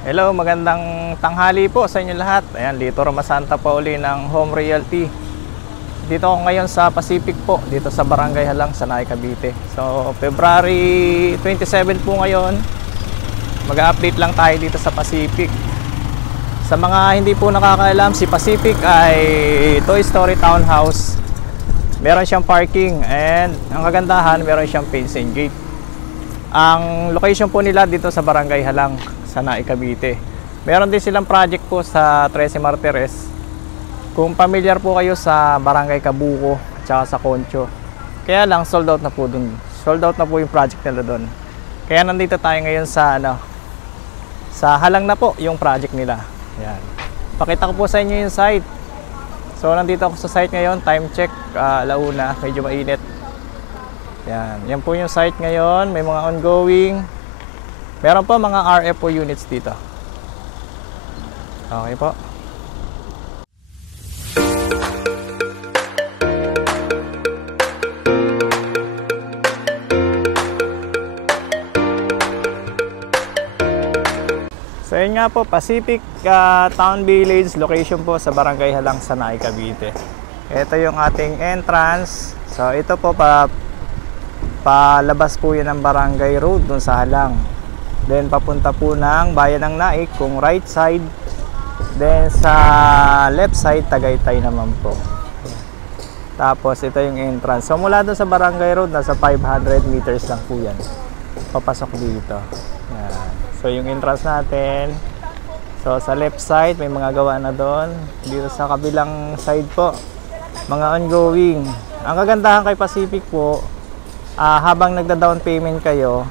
Hello, magandang tanghali po sa inyo lahat. Ayan, dito Ramasanta pa uli ng Home Realty. Dito ako ngayon sa Pacific po, dito sa Barangay Halang, Sanay, Cavite. So, February 27 po ngayon. Mag-update lang tayo dito sa Pacific. Sa mga hindi po nakakaalam, si Pacific ay two-story townhouse. Meron siyang parking and ang kagandahan, meron siyang fencing gate. Ang location po nila dito sa Barangay Halang, Sanay, Cavite. Meron din silang project po sa 13 Martires. Kung familiar po kayo sa Barangay Cabuco at saka sa Concho. Kaya lang sold out na po dun. Sold out na po yung project nila doon. Kaya nandito tayo ngayon sa sa Halang na po yung project nila. Yan. Pakita ko po sa inyo yung site. So nandito ako sa site ngayon, time check, alauna, medyo mainit. Yan. Yan po yung site ngayon, may mga ongoing. Meron po mga RFO units dito. Okay po. So yun nga po, Pacific Town Village, location po sa Barangay Halang, Sanay, Cavite. Ito yung ating entrance. So ito po, palabas po yan ng Barangay Road dun sa Halang. Then papunta po ng Bayan ng Naik kung right side. Then sa left side Tagaytay naman po. Tapos ito yung entrance. So mula doon sa Barangay Road, nasa 500 meters lang po yan. Papasok dito. Yan. So yung entrance natin. So sa left side may mga gawa na doon. Dito sa kabilang side po, mga ongoing. Ang kagandahan kay Pacific po, habang nagda-down payment kayo,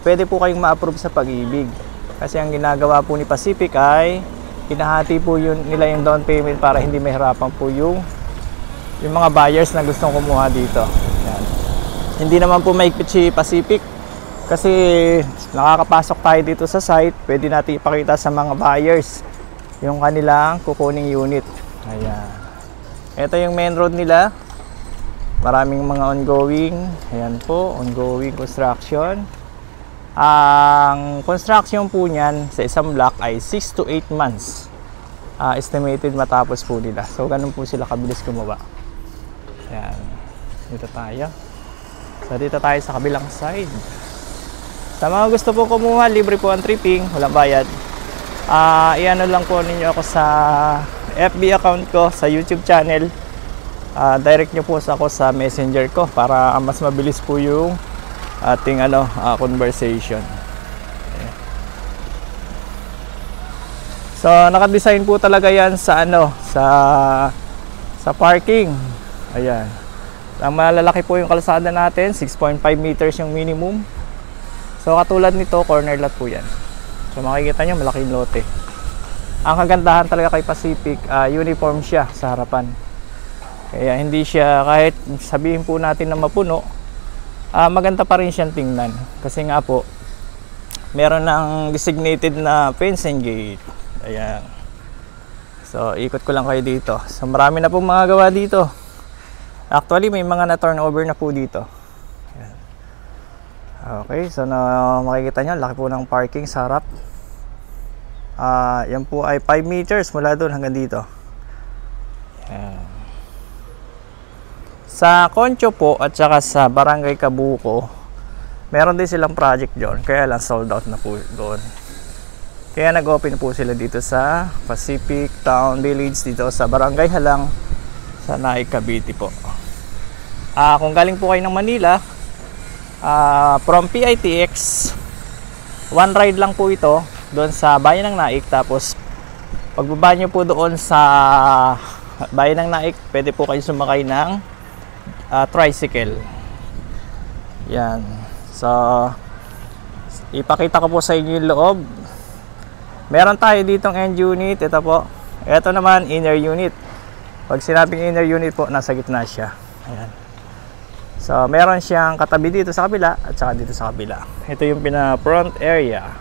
pwede po kayong ma-approve sa Pag-ibig. Kasi ang ginagawa po ni Pacific ay hinahati po nila yung down payment para hindi mahirapan po yung mga buyers na gustong kumuha dito. Yan. Hindi naman po maigpit si Pacific kasi nakakapasok tayo dito sa site, pwede natin ipakita sa mga buyers yung kanilang kukuning unit. Ayan. Ito yung main road nila. Maraming mga ongoing. Ayan po, ongoing construction. Ang construction po niyan sa isang block ay 6 to 8 months estimated matapos po nila. So ganun po sila kabilis gumawa. Ayan. Dito tayo. So dito tayo sa kabilang side. Sa mga gusto po kumuha, libre po ang tripping, walang bayad. Iano lang po ninyo ako sa FB account ko, sa YouTube channel. Direct nyo po ako sa messenger ko para mas mabilis po yung ating conversation. So naka-design po talaga yan sa sa parking. Ayan. Ang malalaki po yung kalsada natin, 6.5 meters yung minimum. So katulad nito, corner lot po yan. So makikita nyo, malaking lote. Ang kagandahan talaga kay Pacific, uniform siya sa harapan. Kaya hindi siya, kahit sabihin po natin na mapuno, maganda pa rin siyang tingnan. Kasi nga po, meron ng designated na fencing gate. Ayan. So ikot ko lang kayo dito. So marami na pong mga gawa dito. Actually may mga na-turnover na po dito. Ayan. Okay, so makikita nyo, laki po ng parking sa harap. Yan po ay 5 meters mula doon hanggang dito. Ayan. Sa Concho po at saka sa Barangay Cabuco, meron din silang project doon. Kaya lang sold out na po doon. Kaya nag-open po sila dito sa Pacific Town Village dito sa Barangay Halang, Sanay, Cavite po. Kung galing po kayo ng Manila, from PITX, one ride lang po ito doon sa Bayan ng Naik. Tapos pagbaba nyo po doon sa Bayan ng Naik, pwede po kayo sumakay ng tricycle. Yan. So ipakita ko po sa inyo yung loob. Meron tayo ditong end unit. Ito po. Ito naman inner unit. Pag sinabing inner unit po, nasa gitna siya. Ayan. So meron siyang katabi dito sa kabila at saka dito sa kabila. Ito yung front area.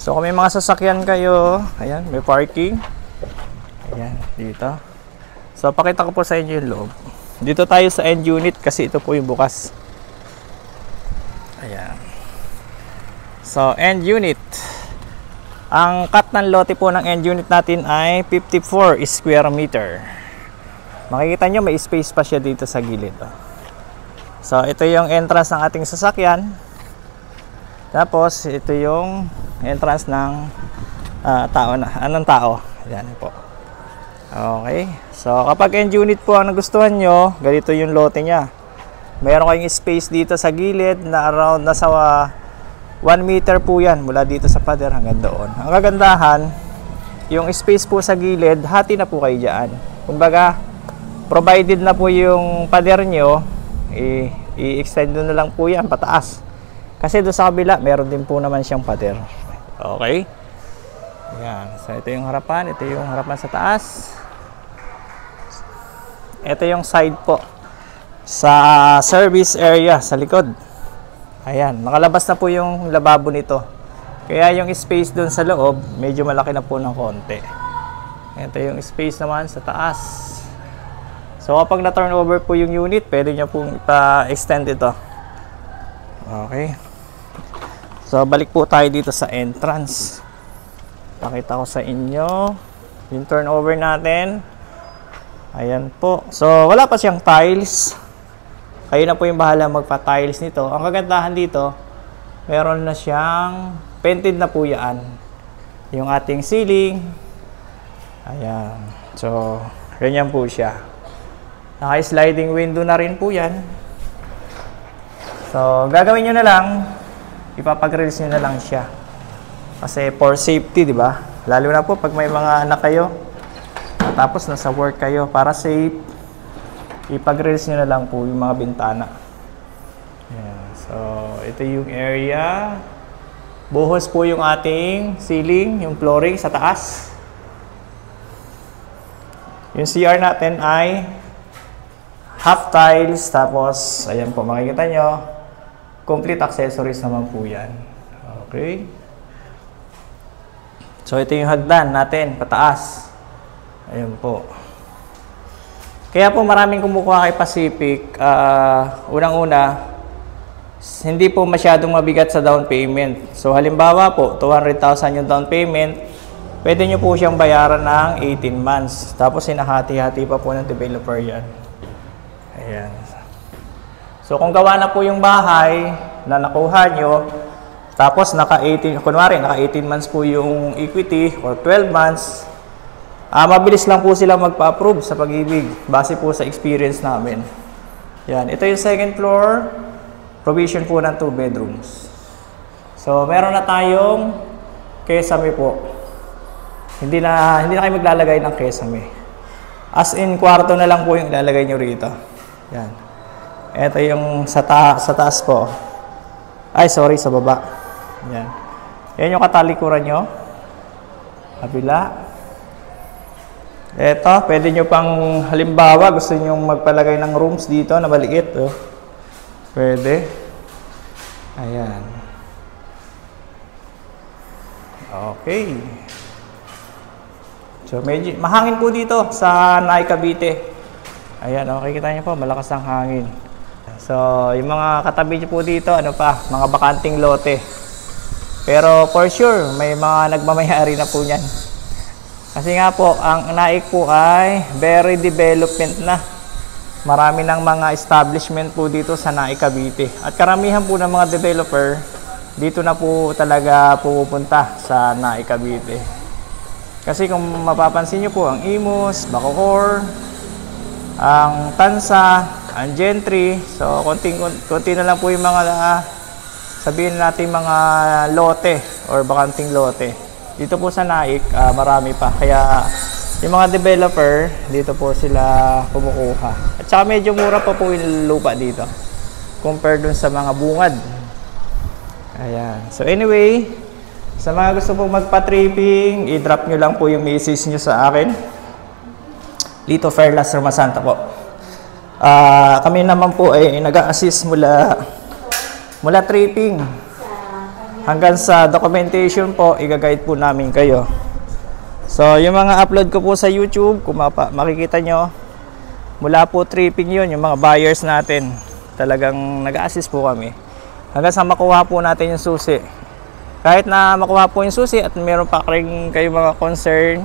So kung may mga sasakyan kayo, ayan, may parking. Ayan, dito. So pakita ko po sa inyo yung loob. Dito tayo sa end unit kasi ito po yung bukas. Ayan. So, end unit. Ang cut ng lote po ng end unit natin ay 54 square meter. Makikita nyo may space pa siya dito sa gilid. So, ito yung entrance ng ating sasakyan. Tapos, ito yung entrance ng tao na. Anong tao? Yan po. Okay. So, kapag end unit po ang nagustuhan nyo, ganito yung lote niya. Meron kayong space dito sa gilid na around nasa 1 meter po yan mula dito sa pader hanggang doon. Ang kagandahan, yung space po sa gilid, hati na po kayo dyan. Kumbaga, provided na po yung pader nyo, i-extend na lang po yan pataas. Kasi doon sa kabila, meron din po naman siyang pader. Okay? Yan. So, ito yung harapan. Ito yung harapan sa taas. Ito yung side po. Sa service area, sa likod. Ayan. Nakalabas na po yung lababo nito. Kaya yung space doon sa loob, medyo malaki na po ng konti. Ito yung space naman sa taas. So, kapag na-turn over po yung unit, pwede nyo pong ipa-extend ito. Okay. So, balik po tayo dito sa entrance. Pakita ko sa inyo yung turnover natin. Ayan po. So, wala pa siyang tiles. Kayo na po yung bahala magpa-tiles nito. Ang kagandahan dito, meron na siyang painted na po yan. Yung ating ceiling. Ayan. So, ganyan po siya. Naka-sliding window na rin po yan. So, gagawin nyo na lang, ipapag-grills nyo na lang siya. Kasi for safety, di ba? Lalo na po pag may mga anak kayo, tapos nasa work kayo, para safe, ipag-grills nyo na lang po yung mga bintana. Ayan. So, ito yung area. Buhos po yung ating ceiling, yung flooring sa taas. Yung CR natin ay half tiles, tapos, ayan po, makikita nyo, complete accessories naman po yan. Okay. So, ito yung hagdan natin, pataas. Ayan po. Kaya po maraming kumukuha kay Pacific. Unang-una, hindi po masyadong mabigat sa down payment. So, halimbawa po, 200,000 yung down payment, pwede nyo po siyang bayaran ng 18 months. Tapos, hinahati-hati pa po ng developer yan. Ayan. So, kung gawa na po yung bahay na nakuha nyo, tapos kunwari naka 18 months po yung equity or 12 months, mabilis lang po sila magpa-approve sa Pag-ibig base po sa experience namin. Yan, ito yung second floor, provision po ng 2 bedrooms. So, meron na tayong kesame po. Hindi na kayo maglalagay ng kesame. As in, kwarto na lang po yung ilalagay nyo rito. Yan. Ito yung sa taas po. Ay, sorry, sa baba. Yan. Yan yung katalikuran nyo. Kabila. Ito, pwede nyo pang, halimbawa, gusto nyo magpalagay ng rooms dito na maliit. Oh. Pwede. Ayan. Okay. So, medyo, mahangin po dito sa Nai Cavite. Ayan, okay, kita nyo po, malakas ang hangin. So, yung mga katabi nyo po dito, ano pa, mga bakanting lote. Pero for sure, may mga nagmamayari na po niyan. Kasi nga po, ang Naik po ay very development na. Marami ng mga establishment po dito sa Naik Cavite. At karamihan po ng mga developer, dito na po talaga pupunta sa Naik Cavite. Kasi kung mapapansin nyo po, ang Imus, Bacoor, ang Tansa, ang Gentry, so konti na lang po yung mga sabihin natin mga lote or bakanting lote. Dito po sa Naik, marami pa. Kaya yung mga developer, dito po sila kumukuha. At saka medyo mura pa po yung lupa dito compared dun sa mga bungad. Ayan. So anyway, sa mga gusto pong magpa-tripping, i-drop nyo lang po yung message nyo sa akin. Lito Fairlas Ramasanta po. Kami naman po ay nag-a-assist mula tripping hanggang sa documentation po, i-guide po namin kayo. So, yung mga upload ko po sa YouTube, kung makikita nyo, mula po tripping yun, yung mga buyers natin, talagang nag-a-assist po kami. Hanggang sa makuha po natin yung susi. Kahit na makuha po yung susi at meron pa rin kayo mga concern,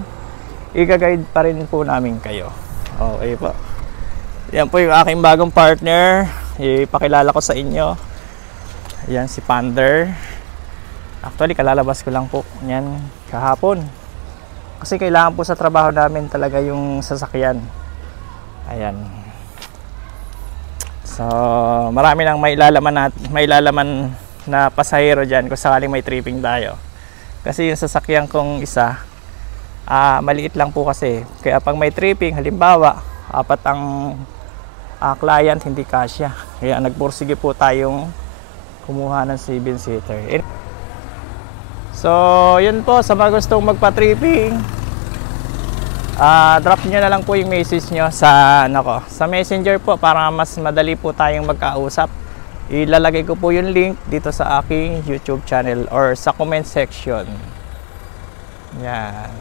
i-guide pa rin po namin kayo. Okay po. Yan po yung aking bagong partner. Ipakilala ko sa inyo. Yan si Pander. Actually, kalalabas ko lang po yan kahapon. Kasi kailangan po sa trabaho namin talaga yung sasakyan. Ayan. So, marami nang mailalaman na pasahero dyan kung sakaling may tripping tayo. Kasi yung sasakyan kong isa, maliit lang po kasi. Kaya pag may tripping, halimbawa, 4 ang client, hindi kasya. Kaya nagpursige po tayong kumuha ng 7-seater. So, yun po, sa mga gustong magpa-tripping, drop nyo na lang po yung message nyo sa messenger po para mas madali po tayong magkausap. Ilalagay ko po yung link dito sa aking YouTube channel or sa comment section. Yan.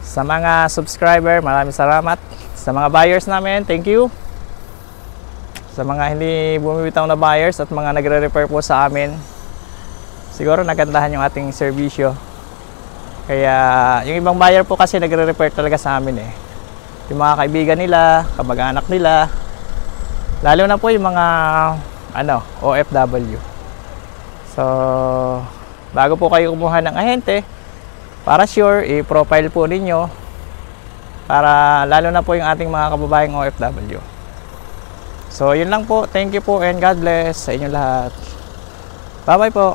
Sa mga subscriber, maraming salamat. Sa mga buyers namin, thank you. Sa mga hindi bumibitaw na buyers at mga nagre-refer po sa amin, siguro nagandahan yung ating serbisyo. Kaya yung ibang buyer po kasi nagre-refer talaga sa amin eh. Yung mga kaibigan nila, kamag-anak nila, lalo na po yung mga OFW. So, bago po kayo kumuha ng ahente, para sure, i-profile po ninyo para lalo na po yung ating mga kababayang OFW. So, yun lang po. Thank you po and God bless sa inyo lahat. Bye-bye po.